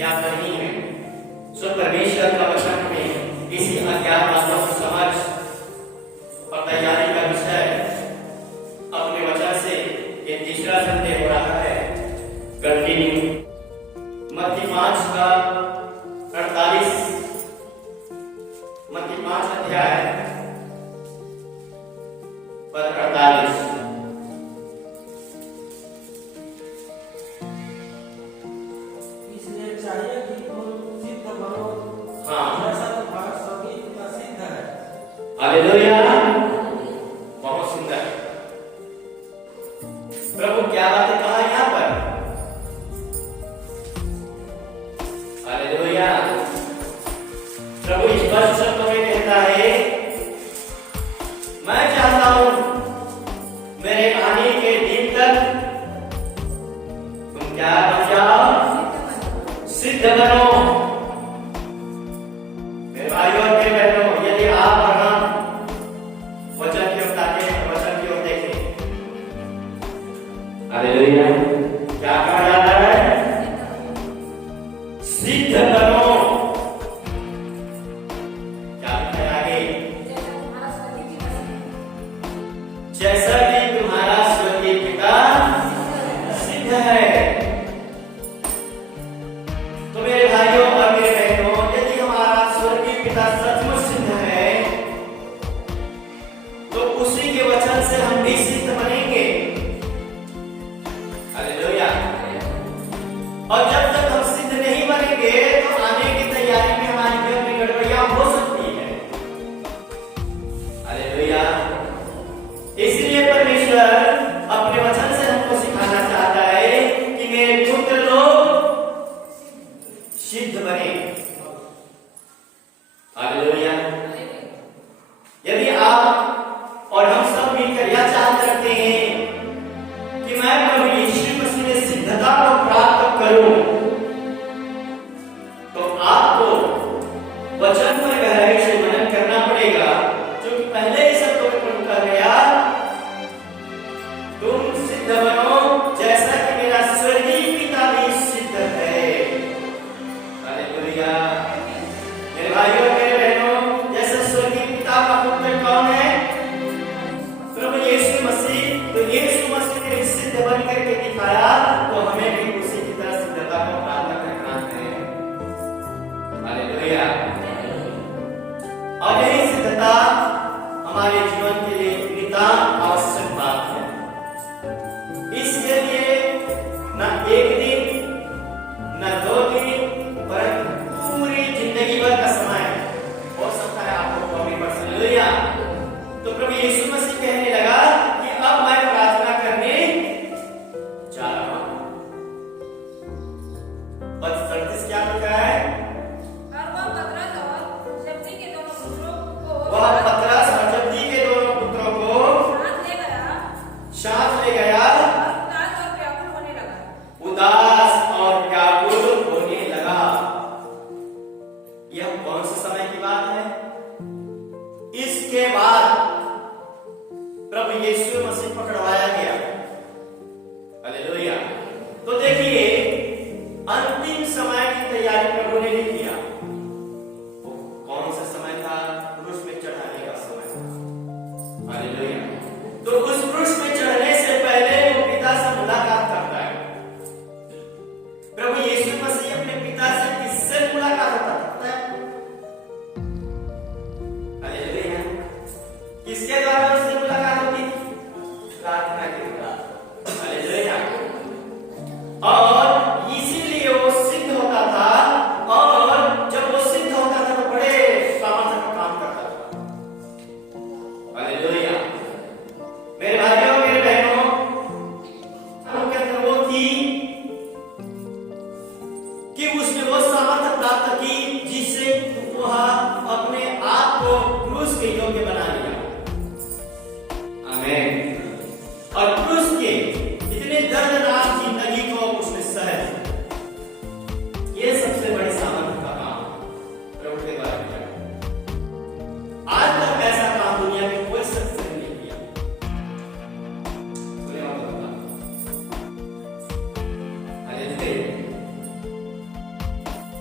याद नहीं है। सो परमेश्वर का वचन में इसी अज्ञात बातों की समझ और तैयारी का विषय अपने वचन से ये तीसरा संदेह हो रहा है। कंटिन्यू मत्ती 5 का 48, मत्ती 5 अध्याय पद 48। इसलिए चाहिए कि तुम सिद्ध बनो, जैसा तुम्हारा स्वर्गीय पिता सिद्ध है। हालेलुया, बहुत सुंदर। प्रभु क्या बातें कहा यहाँ पर? हालेलुया। प्रभु स्पष्ट शब्दों में कहता है, मैं चाहता हूं मेरे आने के दिन तक तुम क्या बन जाओ? सिद्ध बनो। मेरे भाइयों और मेरे बहनों, यदि आप और हम वचन की ओर ताकें, वचन की ओर देखें, हालेलुया, क्या कहा जाता है? सिद्ध बनो। क्या लिखा है आगे? जैसा कि तुम्हारा स्वर्गीय पिता सिद्ध है। तो मेरे भाइयों और मेरे बहनों, यदि हमारा स्वर्गीय पिता सचमुच सिद्ध है, तो उसी के वचन से हम भी सिद्ध बनेंगे। हालेलुया। और जब तक हम सिद्ध नहीं बनेंगे, तो आने की तैयारी में हमारी जीवन में गड़बड़ियां हो सकती है। हालेलुया। इसलिए परमेश्वर अपने वचन से हमको सिखाना चाहता है कि मेरे पुत्र लोग सिद्ध बने। हालेलुया। यदि आप और हम सब मिलकर यह चाहते रखते हैं कि मैं प्रभु यीशु मसीह में सिद्धता को प्राप्त करूं, तो आपको वचन पर गहराई से मनन करना पड़ेगा, जो कि पहले ही सब लोगों को कहा गया, तुम सिद्ध बनो जैसा कि मेरा स्वर्गीय पिता भी सिद्ध है। हालेलुया। मेरे भाइयों और मेरे बहनों, जैसे स्वर्गीय पिता का पुत्र कौन है? प्रभु यीशु मसीह। तो यीशु मसीह ने सिद्ध बन करके दिखाया, तो हमें भी उसी की तरह सिद्धता को प्राप्त करना है। हालेलुया। और यही सिद्धता हमारे जीवन के लिए नितांत आवश्यक बात है। इसके लिए न एक दिन, न 2 दिन, परंतु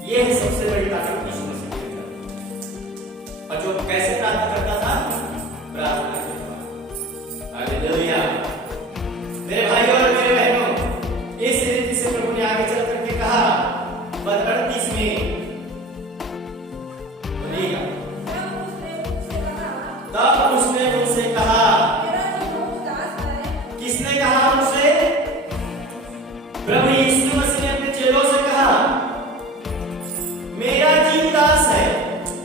ये है सबसे बड़ी ताकत यीशु मसीह के अंदर। और जो कैसे प्रार्थना करता था? प्रार्थना के द्वारा। हालेलुया। मेरे भाइयों और मेरे बहनों, इस रीति से प्रभु ने आगे चल करके कहा पद 38 में, बोलिएगा। तब उसने मुझसे कहा, किसने कहा मुझसे? प्रभु यीशु मसीह ने अपने चेलों से कहा, मेरा जीव उदास है।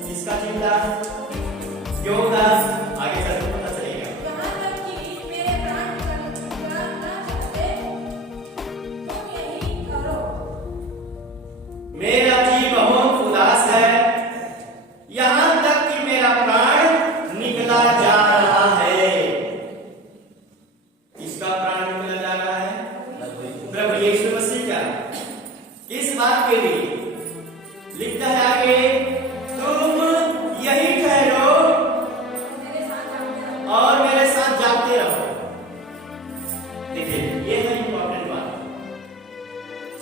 किसका जीव उदास? क्यों उदास? आगे चलकर पता चलेगा। यहाँ तक कि मेरे प्राण ना चाहते, तुम यही करो। मेरा जीव बहुत उदास है, यहाँ तक कि मेरा प्राण निकला जा रहा है। किसका प्राण निकला जा रहा है? प्रभु यीशु मसीह का। किस बात के लिए? लिखता है आगे, तुम यही ठहरो मेरे साथ जागते रहो। और मेरे साथ जागते रहो। देखिए, ये है इंपॉर्टेंट बात।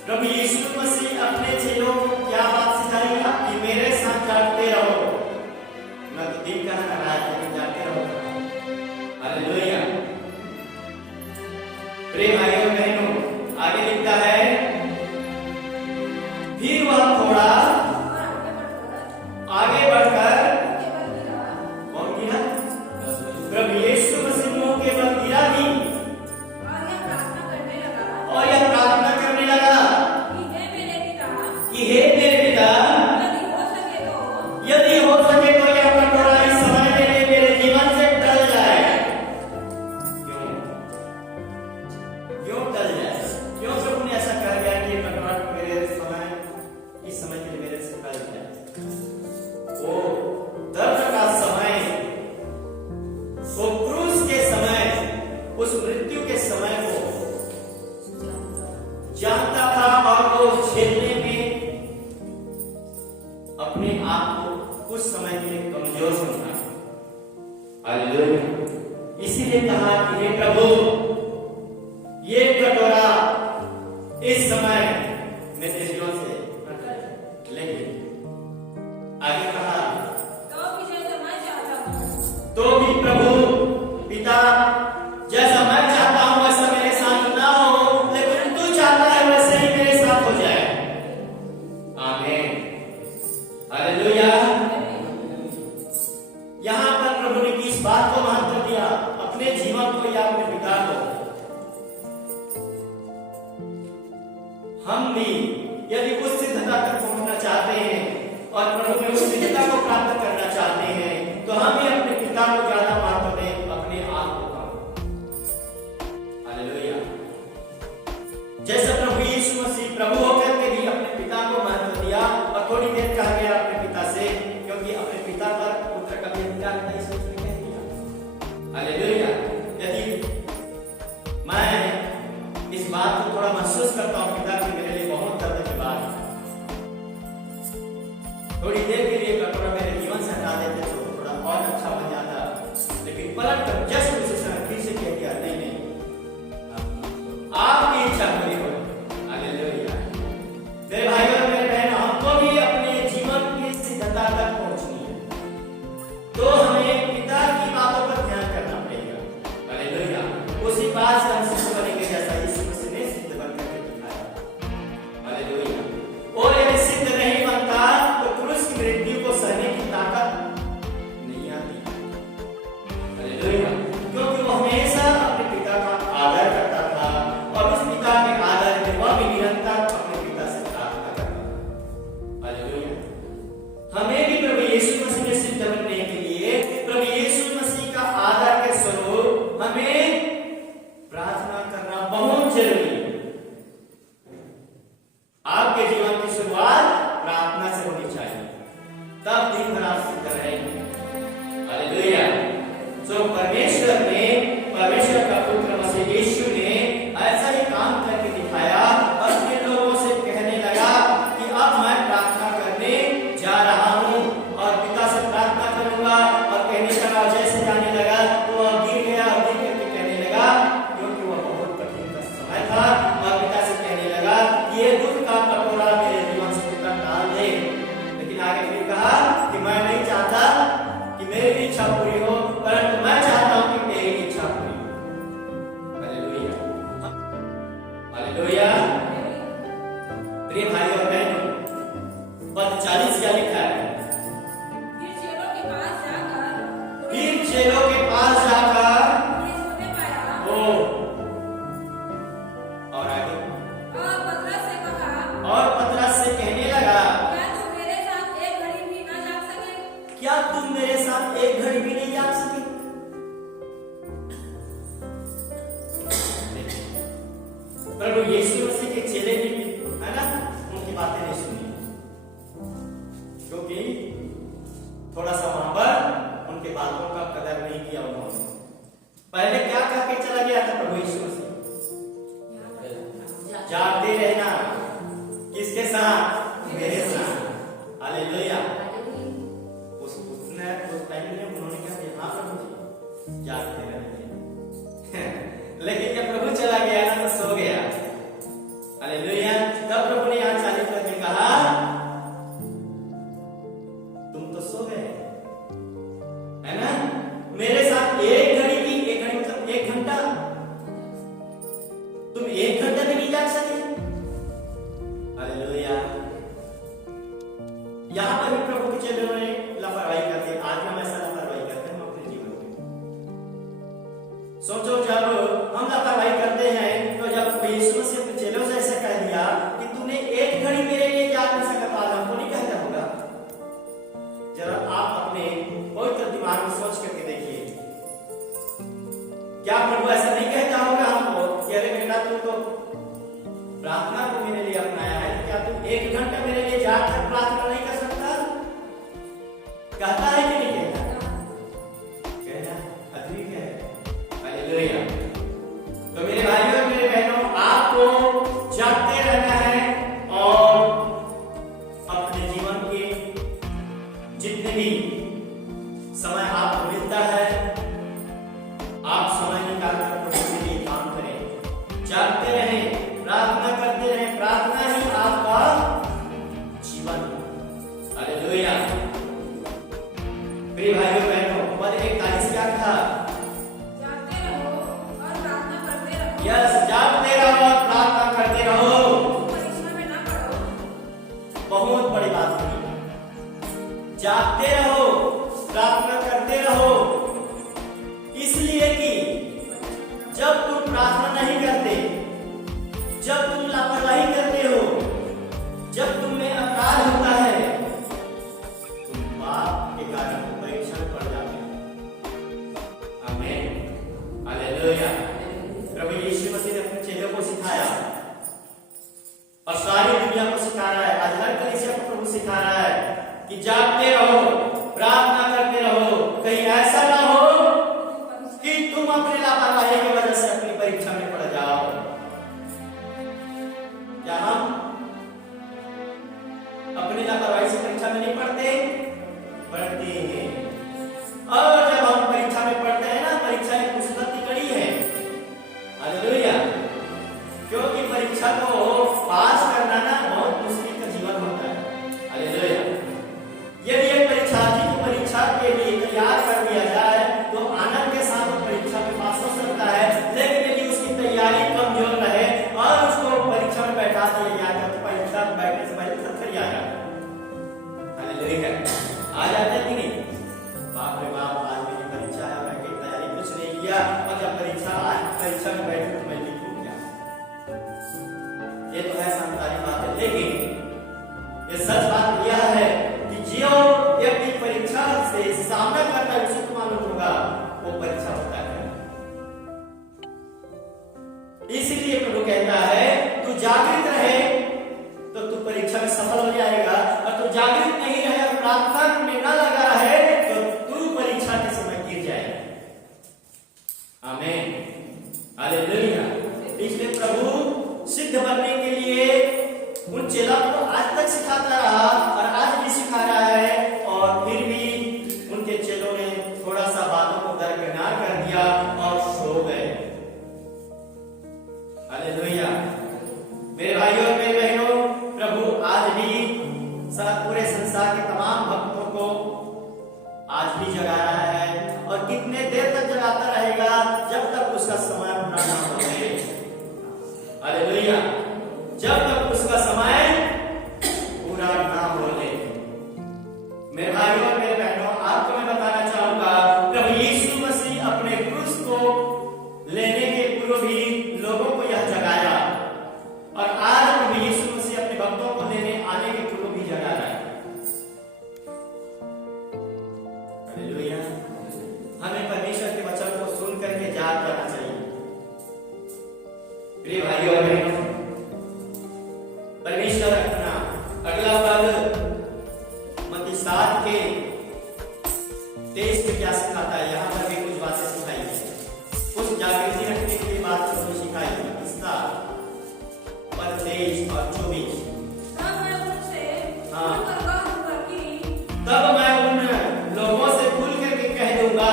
प्रभु यीशु मसीह अपने चेलों को क्या बात सिखाएगा? कि मेरे साथ जागते रहो। मैं तो दिन कहा ना रात, लेकिन जागते रहो। हालेलुया। प्रिय भाइयों और बहनों, आगे लिखता है, फिर वह थोड़ा आगे बढ़कर कौन गिरा? प्रभु यीशु मसीह मुंह के बल गिरा भी और यह प्रार्थना करने लगा कि हे मेरे पिता, यदि हो सके तो यह कटोरा इस समय के लिए मेरे जीवन से टल जाए। क्यों टल जाए? क्यों प्रभु ने ऐसा कह दिया कि कटोरा मेरे समय, इस समय के लिए मेरे से टल जाए? वो दर्द का समय, वो क्रूस के समय, उस मृत्यु के समय को जानता था और वो झेलने में अपने आप को कुछ समय के लिए कमजोर समझा। हालेलुया। इसीलिए कहा कि हे प्रभु, ये कटोरा इस समय मेरे जीवन से लेंगे। आगे कहा, तो भी प्रभु पिता, जैसा मैं चाहता हूं वैसा मेरे साथ ना हो, लेकिन तू चाहता है वैसे ही मेरे साथ हो जाए। आमीन। हालेलुया। यहां पर प्रभु ने किस बात को महत्व दिया? अपने जीवन को या अपने पिता को? हम भी यदि उस सिद्धता तक पहुंचना चाहते हैं और प्रभु में उस सिद्धता को प्राप्त करना चाहते हैं, तो हम भी अपने पिता को ज्यादा महत्व दें, अपने आप को कम। हालेलुया। जैसे प्रभु यीशु मसीह प्रभु होकर के भी अपने पिता को महत्व दिया और थोड़ी देर कहा गया अपने पिता से, क्योंकि अपने पिता पर पुत्र का भी अधिकार था, इसलिए उसने कह दिया। हालेलुया। यदि मैं इस बात को थोड़ा महसूस करता हूं पिता की मेरे लिए बहुत दर्द की बात, थोड़ी देर के लिए कटोरा मेरे जीवन से हटा देते तो थोड़ा और अच्छा बन जाता, लेकिन पलट कर जस्ट उसी समय फिर से कह दिया, नहीं नहीं, आपकी इच्छा पूरी हो। हालेलुया। मेरे भाइयों और मेरे बहन, हमको भी अपने जीवन की सिद्धता तक पहुंचनी है, तो हमें पिता की बातों पर ध्यान करना पड़ेगा। हालेलुया। उसी बात से हम सिद्ध बनेंगे जैसा यीशु मसीह ने सिद्ध बन करके दिखाया। हालेलुया। और यदि सिद्ध नहीं बनता तो क्रूस की मृत्यु को सहने की ताकत नहीं आती। हालेलुया। क्योंकि वो हमेशा अपने पिता का आदर करता था और उस पिता के आदर में वह भी निरंतर अपने पिता से प्रार्थना करता। हालेलुया। हमें भी प्रभु यीशु मसीह ने सिद्ध बनने के लिए प्रभु यीशु मसीह का आदर के स्वरूप हमें प्रार्थना करना बहुत जरूरी है। आपके जीवन की शुरुआत प्रार्थना से होनी चाहिए, तब दिन भर आप सिद्ध रहेंगे। हालेलुया। जो परमेश्वर का पुत्र मसीह यीशु ने ऐसा ही काम करके दिखाया, अपने लोगों से कहने लगा कि अब मैं प्रार्थना करने जा रहा हूं और पिता से प्रार्थना करूंगा, और कहने लगा, जैसे जाने लगा तो वह गिर गया और गिर करके कहने लगा, क्योंकि वह बहुत कठिन का समय था, और पिता से कहने लगा, ये दुख का कटोरा मेरे जीवन से पिता डाल दे। पद 40 क्या लिखा है? फिर चेलों के पास जाकर फिर चेलों के पास जाकर उन्हें सोते पाया ओ और आगे और पतरस से कहा, और पतरस से कहने लगा, क्या तुम मेरे साथ एक घड़ी भी न जाग सके? क्या तुम मेरे साथ एक घड़ी भी नहीं जाग सके? प्रभु यीशु मसीह के चेले भी है ना, उनकी बातें नहीं सुनी, क्योंकि थोड़ा सा वहां पर उनके बातों का कदर नहीं किया उन्होंने। पहले क्या कह के चला गया था प्रभु यीशु मसीह? जागते रहना। किसके साथ? मेरे साथ। हालेलुया। उस टाइम में उन्होंने क्या किया? हाँ प्रभु जी, जागते रहना। लेकिन जब प्रभु चला गया ना तो सो गया। हालेलुया। तब प्रभु ने यहाँ 40 करके कहा, तुम तो सो गए, है ना? मेरे साथ एक घड़ी की, एक घड़ी मतलब 1 घंटा, तुम 1 घंटा भी नहीं जाग सके। हालेलुया। यहाँ पर भी प्रभु के चेलों ने लापरवाही करते हैं। आज हम ऐसा लापरवाही करते हैं हम अपने जीवन में। सोचो, जब हम लापरवाही करते हैं तो जब यीशु मसीह अपने चेलों से ऐसा कह दिया कि तूने 1 घड़ी मेरे लिए जाग नहीं सका, तो आज हमको नहीं कहता होगा? जरा आप अपने पवित्र दिमाग में सोच करके देखिए, क्या प्रभु ऐसा नहीं कहता होगा हमको कि अरे बेटा तू तो प्रार्थना को मेरे लिए अपनाया है, क्या तू 1 घंटा मेरे लिए जाकर प्रार्थना नहीं कर सकता? कहता है कि नहीं कहता? कहना अधिक है। हालेलुया। तो मेरे भाइयों और मेरे बहनों, आपको जागते रहना है और अपने जीवन के जितने भी समय आपको मिलता है, आप समय निकालकर प्रभु के लिए काम करें, जागते रहें, प्रार्थना करते रहें। प्रार्थना ही आपका जीवन। हालेलुया। प्रिय भाइयों बहनों, पद 41 क्या कहा? जागते रहो और प्रार्थना करते रहो। यस, जागते रहो और प्रार्थना करते रहो। परीक्षा में ना पड़ो। बहुत बड़ी बात है। जागते रहो, प्रार्थना करते रहो, इसलिए कि जब तुम प्रार्थना नहीं करते, जब तुम लापरवाही करते हो, जब तुम में अपराध होता है, तुम पाप के कारण परीक्षा में पड़ जाते हो। आमीन। हालेलुया। प्रभु यीशु मसीह ने अपने चेलों को सिखाया और सारी दुनिया को सिखा रहा है। आज हर कलीसिया को प्रभु सिखा रहा है कि जागते रहो, प्रार्थना करते रहो। कहीं ऐसा ना हो कि तुम अपने लापरवाही की वजह से अपनी परीक्षा में पड़ जाओ। क्या हम अपनी लापरवाही से परीक्षा में नहीं पढ़ते? पढ़ते हैं। और जब हम परीक्षा में पढ़ते हैं ना, परीक्षा एक मुसीबत की कड़ी है। हालेलुया। क्योंकि परीक्षा को पास करना ना बहुत मुश्किल का जीवन होता है। हालेलुया। यदि एक परीक्षार्थी को परीक्षा के लिए तैयार कर दिया जाए तो आनंद के साथ वो परीक्षा में पास हो सकता है, लेकिन यदि उसकी तैयारी कमजोर रहे और उसको परीक्षा में बैठा दिया जाए तो परीक्षा में बैठने से पहले पत्थर आ जाए। हालेलुया। आ जाते कि नहीं? बाप रे बाप, आज मेरी परीक्षा है, मैं तैयारी कुछ नहीं किया और जब परीक्षा में बैठे तो मैं लिखूं क्या? ये तो है सांसारिक बात है, लेकिन ये सच बात यह है कि जो व्यक्ति परीक्षा से सामना करता है उसे तो मालूम होगा वो परीक्षा होता है। इसीलिए प्रभु कहता है तू जागृत रहे तो तू परीक्षा में सफल हो जाएगा, और तू जागृत नहीं रहे और प्रार्थना में न लगा रहे तो तू परीक्षा के समय गिर जाएगा। आमीन। हालेलुया। इसलिए प्रभु सिद्ध बनने के लिए उन चेलों को आज तक सिखाता रहा और आज भी सिखा रहा है, और फिर भी उनके चेलों ने थोड़ा सा बातों को दरकिनार कर दिया और सो गए। हालेलुया। मेरे भाइयों और मेरे बहनों, प्रभु आज भी पूरे संसार के तमाम भक्तों को आज भी जगा रहा है, और कितने देर तक जगाता रहेगा जब तक उसका समय पूरा ना हो जाए। हालेलुया। जब तक उसका समय पूरा ना हो ले। साथ के देश में क्या सिखाता है, यहाँ पर भी कुछ बातें सिखाई है, कुछ जागृति रखने के लिए बात उसमें सिखाई है। इसका पर 23 और 24 तब मैं उनसे हाँ। खुलकर कह दूंगा कि तब मैं उन लोगों से खुल करके कह दूंगा,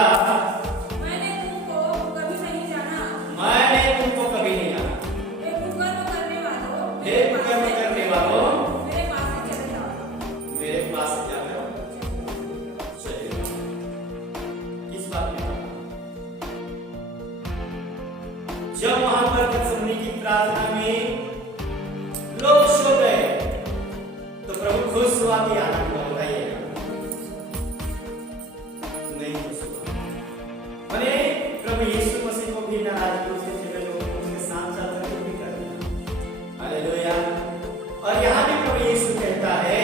मैंने तुमको कभी नहीं जाना। मैंने तुमको कभी नहीं जाना। हे कुकर्म करने वालों, हे कुकर्म करने वालों, मेरे पास से चले जाओ। मेरे पास से क्या करो, चले जाओ। किस बात में? जब वहां पर गतसमनी की प्रार्थना में लोग सो गए तो प्रभु खुश हुआ कि आनंद हो बताइएगा? नहीं खुश हुआ। मैंने प्रभु यीशु मसीह को भी नाराजगी उसके लोगों को उसके साथ चलकर भी कर दिया। हालेलुया। और यहाँ भी प्रभु यीशु कहता है,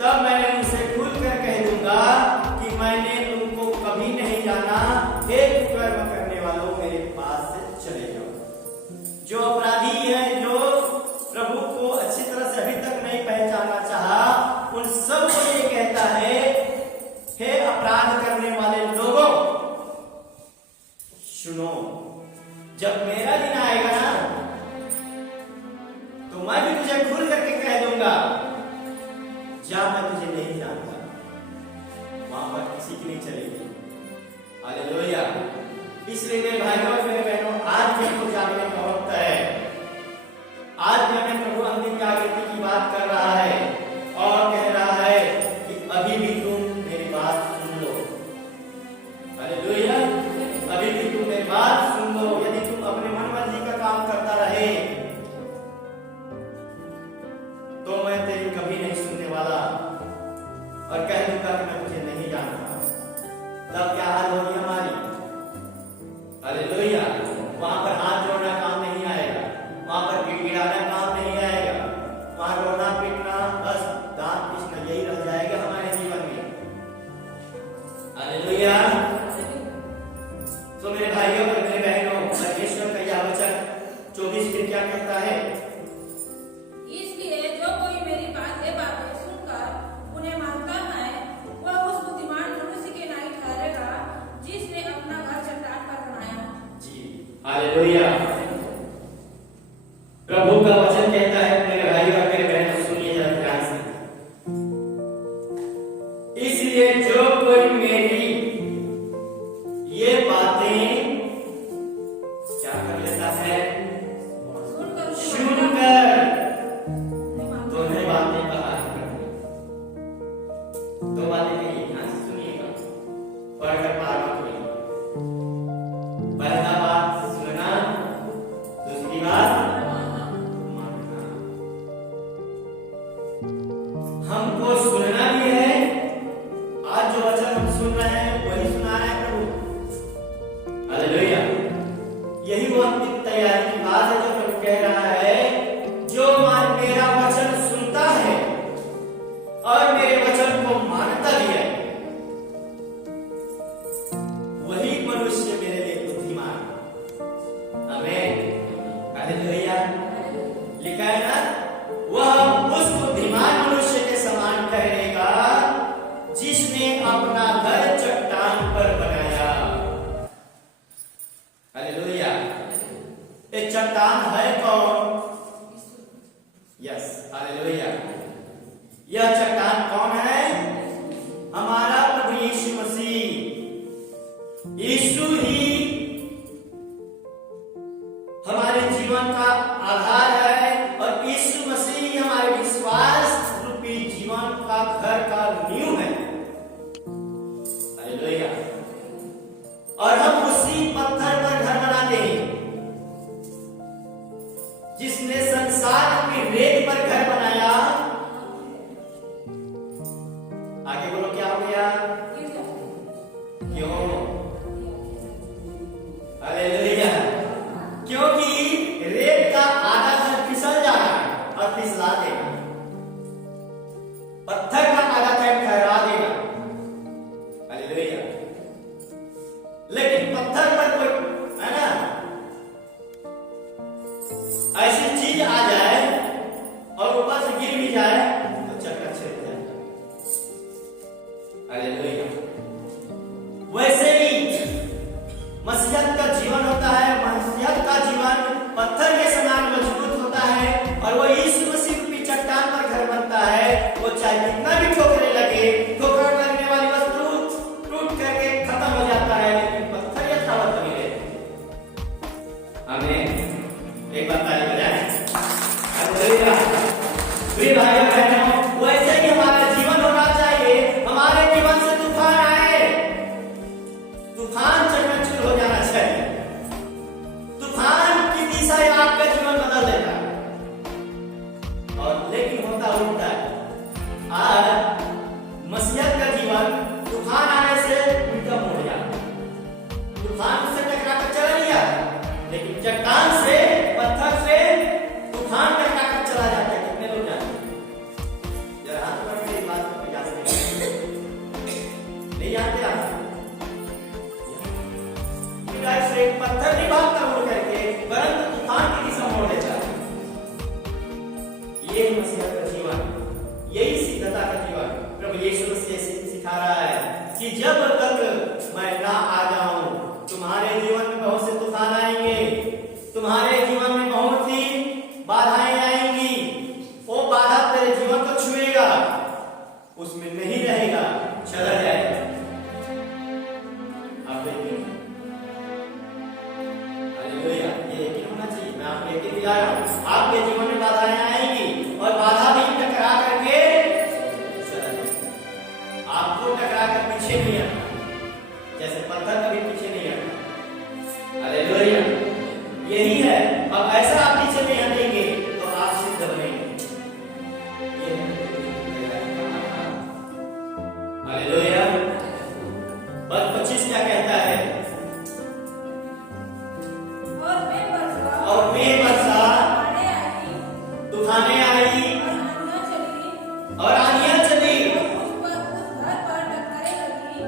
तब मैं उनसे खुलकर कह दूंगा कि मैंने तुमको कभी नहीं जाना। हे कुकर्म करने वालों, मेरे पास से चले जाओ। जो अपराधी है, जो प्रभु को अच्छी तरह से अभी तक नहीं पहचाना चाहा, उन सब को ये कहता है, हे अपराध करने वाले लोगों, सुनो, जब मेरा दिन आएगा ना, तो मैं भी तुझे खुल करके कह दूंगा, जा, मैं तुझे नहीं जानता। वहां पर किसी की नहीं चलेगी। हालेलुया। इसलिए मेरे भाइयों और मेरे बहनों, आज भी हमको जागने का वक्त है। आज भी हमें प्रभु अंतिम जागृति की बात कर रहा है और कह रहा है कि अभी भी तुम मेरी बात सुन लो। हालेलुया। अभी भी तुम मेरी बात सुन लो। यदि तुम अपने मन मर्जी का काम करता रहे तो मैं तेरी कभी नहीं सुनने वाला और कह दूंगा कि मैं तुझे नहीं जानता। तब क्या हाल होगी हमारी? हालेलुया। वहां पर हाथ जोड़ना काम नहीं आएगा, वहां पर गिड़गिड़ाना काम नहीं आएगा, वहां रोना पीटना, बस दांत पीसना, यही रह जाएगा हमारे जीवन में। हालेलुया। तो मेरे भाइयों और मेरे बहनों, परमेश्वर का यह वचन 24 फिर क्या कहता है? इसलिए जो कोई मेरी बातें सुनकर उन्हें मानता है, वह उस बुद्धिमान मनुष्य के नाई ठहरेगा जिसने अपना घर चट्टान पर बनाया। जी, हालेलुया। प्रभु का वचन कहता है, मेरे भाई और मेरे बहनों, सुनिए जरा ध्यान से। इसलिए जो कोई मेरी ये बातें क्या कर लेता है, सुनकर दोनों बातें कहा करते। दो बातें कही, ध्यान से सुनिएगा, पढ़कर पार मत होइए। पहला बात सुनना, दूसरी बात मानना। हमको सुनना भी है। आज जो वचन हम सुन रहे हैं वही सुना है प्रभु। हालेलुया। यही वो अंतिम तैयारी की बात है जो प्रभु कह रहा है, जो मेरा वचन सुनता है और मेरे वचन को मानता भी है, चाहे कितना भी ठोकरे लगे, ठोकर लगने वाली वस्तु टूट करके खत्म हो जाता है, लेकिन पत्थर यथावत बने रहते। आमीन। एक बात ताली बजाएं। हालेलुया। प्रिय भाइयों बहनों, वैसे ही हमारा जीवन होना चाहिए। हमारे जीवन से तूफान आए, तूफान चकनाचूर हो जाना चाहिए। तूफान की दिशा आपका जीवन बदल देगा। और लेकिन होता उल्टा है। आज मसीहत का जीवन तूफान आने से उल्टा मोड़ गया। तूफान से टकरा कर चला गया, लेकिन चट्टान से, पत्थर से तूफान टकरा कर चला जाता है। कितने लोग जानते हैं? जरा हाथ पकड़ के बात को जानते हैं? नहीं जानते आप? से पत्थर नहीं भागता मुड़ करके, परंतु तूफान की दिशा मोड़ देता है। ये मसीहत का जीवन, यही सिद्धता का जीवन प्रभु यीशु मसीह सिखा रहा है कि जब तक मैं ना आ जाऊं, तुम्हारे जीवन में बहुत से तूफान आएंगे, तुम्हारे जीवन में बहुत ही बाधाएं आएंगी। वो बाधा तेरे जीवन को छुएगा, उसमें नहीं रहेगा, चला जाएगा। आप देखिए, हालेलुया, ये यकीन होना चाहिए। मैं आपको यकीन दिला रहा हूं, आपके जीवन में बाधाएं आएंगी और बाधा भी टकरा करके चला जाएगा। आपको टकरा कर पीछे नहीं आना, जैसे पत्थर कभी पीछे नहीं आता। हालेलुया, यही है। अब ऐसा आप पीछे नहीं हटेंगे तो आप सिद्ध बनेंगे। हालेलुया। पद 25 क्या कहता है? और मैं वर्षा तूफाने आई और आंधियां चली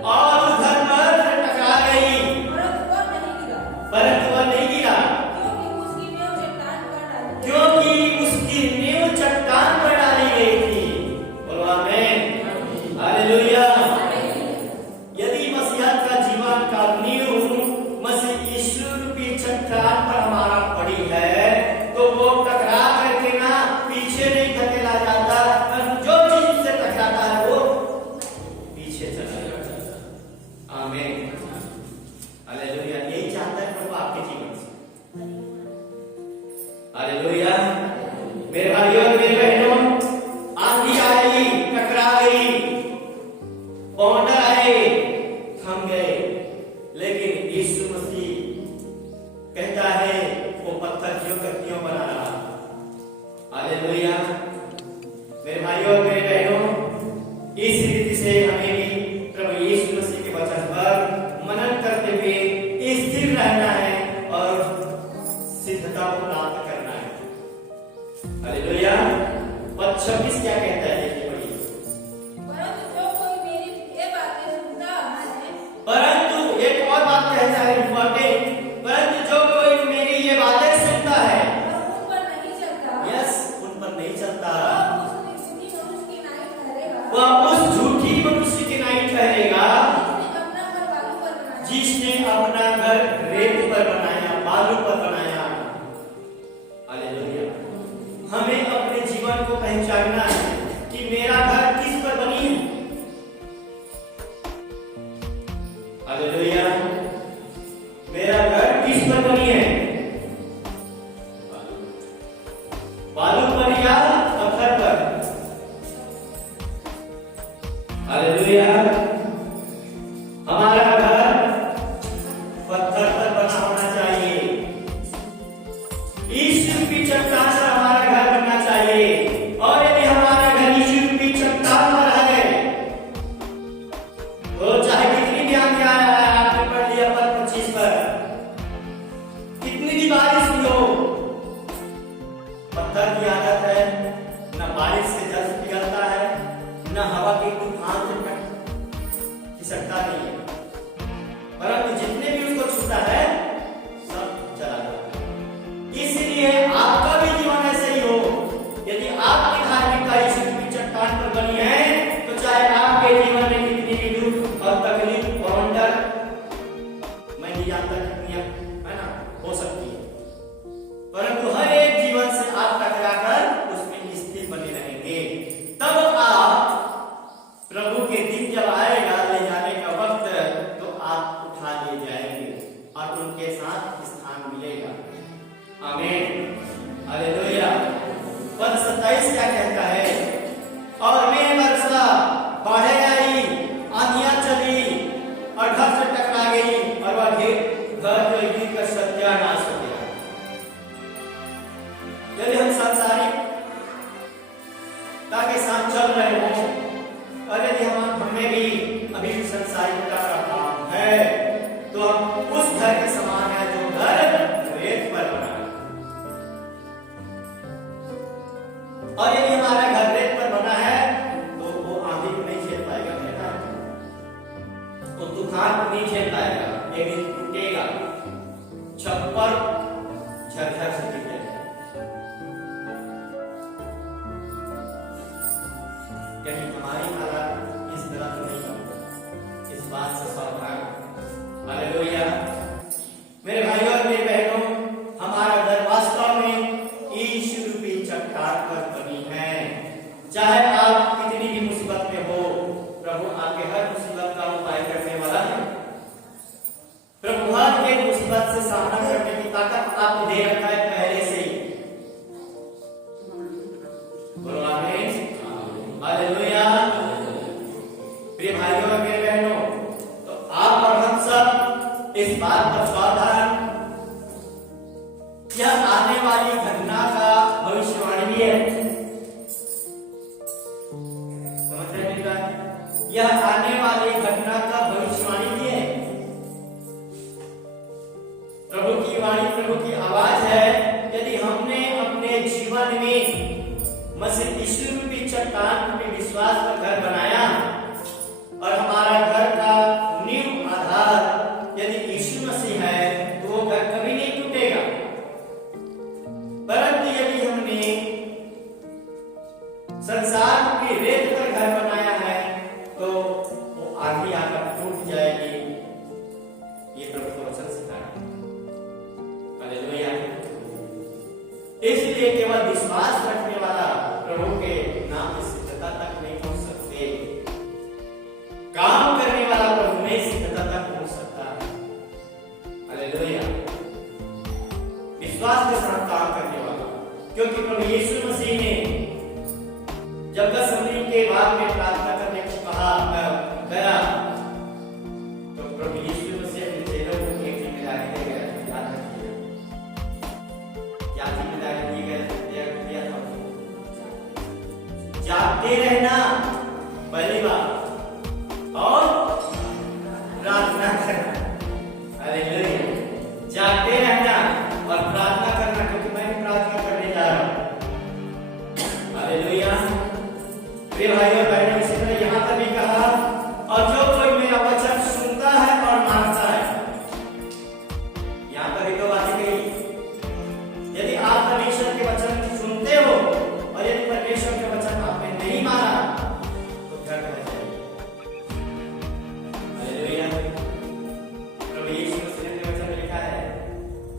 और उस घर पर टकरा गई, परंतु वह नहीं गिरा, क्योंकि उसकी नींव चट्टान पर डाली गई थी। बोलो आमीन। हालेलुया। यदि मसीहत का जीवन का नींव मसीह यीशु की चट्टान पर हमारा पड़ी है, तो वो टकरा करके ना पीछे नहीं धकेला जाता, पर जो चीज से टकराता है वो पीछे चला जाता। आमीन। हालेलुया। यही चाहता है प्रभु आपके जीवन से। हालेलुया। मेरे भाइयों और मेरे बहनों, आंधी आई, टकरा गई, पौंडर आए, थम गए, लेकिन यीशु मसीह कहता है वो पत्थर क्यों कर क्यों बना रहा। हालेलुया। मेरे भाइयों और मेरे बहनों, इस रीति से हमें भी प्रभु यीशु मसीह के वचन पर मनन करते हुए स्थिर रहना है और सिद्धता को प्राप्त करना है। हालेलुया। पद 26 क्या कहता है? देखिए पढ़िए। परंतु एक और बात कहता है इंपॉर्टेंट, परंतु जो कोई मेरी ये बातें सुनता है, यस, उन पर नहीं चलता, वह उस झूठी मनुष्य की नाई ठहरेगा जिसने अपना घर रेत पर बनाया, बालू पर बनाया। हालेलुया। हमें अपने जीवन को पहचानना है कि मेरा घर किस पर बनी है। हालेलुया। मेरा घर किस पर बनी है? बालू पर या पत्थर पर? हालेलुया। हमारा घर पत्थर पर बना होना चाहिए। यीशु की चट्टान पर हमारा घर बनना चाहिए। और यदि हमारा घर यीशु की चट्टान पर है, तो चाहे कितनी भी आंधी आ रहा है, आपने पढ़ लिया पद 25 पर, कितनी भी बारिश भी हो, पत्थर की आदत है, न बारिश से जल पिघलता है, न हवा के तूफान से खिसकता नहीं है, परंतु जितने भी उसको छूता है सब चला जाता है। इसलिए आपका भी जीवन ऐसे ही हो। यदि आपकी धार्मिकता यीशु की चट्टान पर बनी है, तो चाहे आपके जीवन में कितनी भी दुख और तकलीफ और अंडर, मैं नहीं जानता कितनी है ना, हो सकती है, परंतु हर एक जीवन से आप टकराकर उसमें स्थिर बने रहेंगे। तब आप एक दिन टूटेगा, छप्पर झरझर से गिर जाएगा। कहीं हमारी हालत इस तरह तो नहीं होगी, इस बात से सावधान। हालेलुया। मेरे भाइयों और मेरे बहनों, हमारा घर वास्तव में यीशु रूपी चट्टान पर बनी है। चाहे आप कितनी भी मुसीबत में हो, प्रभु आपके हर मुसीबत का उपाय करने वाला है। प्रभु हर एक मुसीबत से सामना करने की ताकत आपको दे रखा है पहले से ही। बोलो आमीन। हालेलुया। प्रिय भाइयों और मेरे बहनों, तो आप और हम सब इस बात पर सावधान, यह आने वाली घटना का भविष्यवाणी भी है। समझ रहे हैं बात? यह आने वाली घटना का भविष्यवाणी भी है। प्रभु की वाणी, प्रभु की आवाज है। यदि हमने अपने जीवन में मसीह यीशु रूपी चट्टान रूपी विश्वास का घर बनाया और हमारा घर का नींव आधार यदि यीशु मसीह है, तो वो घर कभी नहीं टूटेगा। परंतु यदि हमने संसार की रेत पर घर बनाया है, तो वो आंधी आकर टूट जाएगी। ये प्रभु का वचन सिखाया। हालेलुया। इसलिए केवल विश्वास रखने वाला प्रभु के नाम की सिद्धता तक नहीं पहुंच सकते। काम करने वाला प्रभु में सिद्धता तक पहुंच सकता है। हालेलुया। विश्वास के साथ काम करने वाला, क्योंकि प्रभु यीशु मसीह ने जब गसमनी के बाग में प्रार्थना करने को कहा गया, तो प्रभु यीशु मसीह अपने चेलों को एक जिम्मेदारी दे गया। याद रखिए, क्या जिम्मेदारी दी गया था? जागते रहना पहली बात, और प्रार्थना करना। हालेलुया। जागते रहना और प्रार्थना करना, क्योंकि मैं भी प्रार्थना करने जा रहा हूं। हालेलुया। प्रिय भाइयों और बहनों, इसी तरह यहां पर भी कहा, और जो कोई मेरा वचन सुनता है और मानता है। यहां पर एक दो बातें कही। यदि आप परमेश्वर के वचन सुनते हो और यदि परमेश्वर के वचन आपने नहीं माना, तो क्या करना चाहिए? हालेलुया। प्रभु यीशु मसीह ने वचन में लिखा है,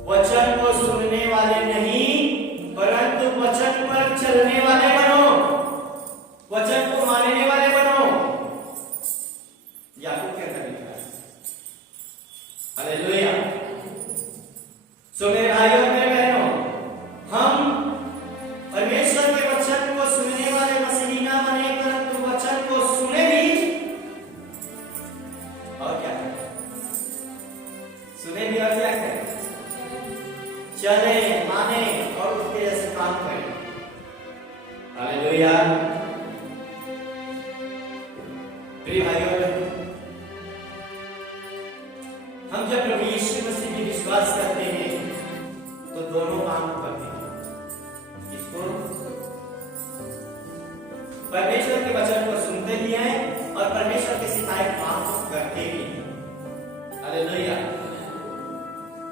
वचन को सुनने वाले नहीं, परंतु वचन पर चलने वाले बनो, वचन को मानने वाले बनो। याकूब क्या कर लिखा है? हालेलुया। सो मेरे भाइयों और मेरे बहनों, हम परमेश्वर के वचन को सुनने वाले मसीही ना बने, परंतु वचन को सुने भी, और क्या करें? सुने भी और क्या करें? चले, माने और उसके जैसे काम करें। हालेलुया। प्रिय भाइयों, हम जब प्रभु यीशु मसीह में विश्वास करते हैं, तो दोनों काम करते हैं। इसको परमेश्वर के वचन को सुनते भी हैं और परमेश्वर के सिखाए काम करते भी हैं। हालेलुया।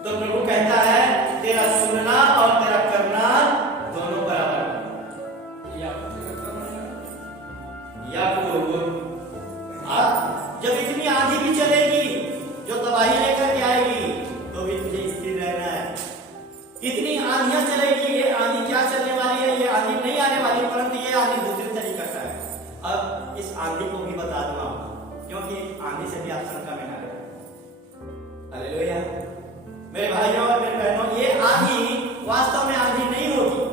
तो प्रभु कहता है, तेरा सुनना और तेरा करना दोनों बराबर। याकूब, जब इतनी आंधी भी चलेगी जो तबाही लेकर के आएगी, तो भी तुझे स्थिर रहना है। इतनी आंधियां चलेगी, ये आंधी क्या चलने वाली है? ये आंधी नहीं आने वाली, परंतु ये आंधी दूसरे तरीका का है। अब इस आंधी को भी बता दूंगा, क्योंकि आंधी से भी आप शंका में ना रहे। हालेलुया। मेरे भाइयों और मेरे बहनों, ये आंधी वास्तव में आंधी नहीं होगी,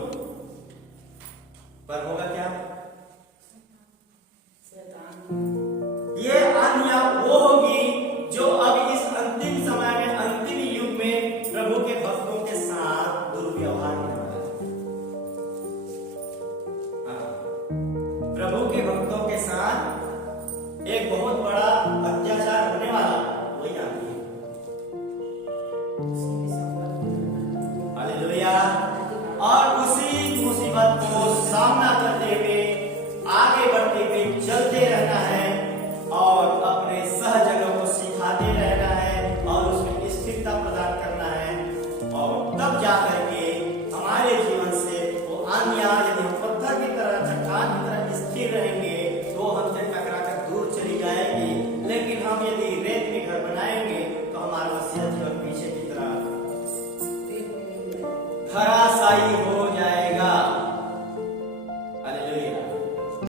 पर होगा क्या? ये आंधियां वो होगी जो अब इस अंतिम समय में, अंतिम युग में प्रभु के भक्तों के साथ दुर्व्यवहार होने वाला है। प्रभु के भक्तों के साथ एक बहुत बड़ा अत्याचार होने वाला, वही आंधी है। हालेलुया। तब जा करके हमारे जीवन से वो आंधियां, यदि हम पत्थर की तरह, चट्टान की तरह स्थिर रहेंगे तो हमसे टकरा कर दूर चली जाएगी। लेकिन हम यदि रेत में घर बनाएंगे तो हमारा मसीहा जीवन पीछे की तरह धराशायी हो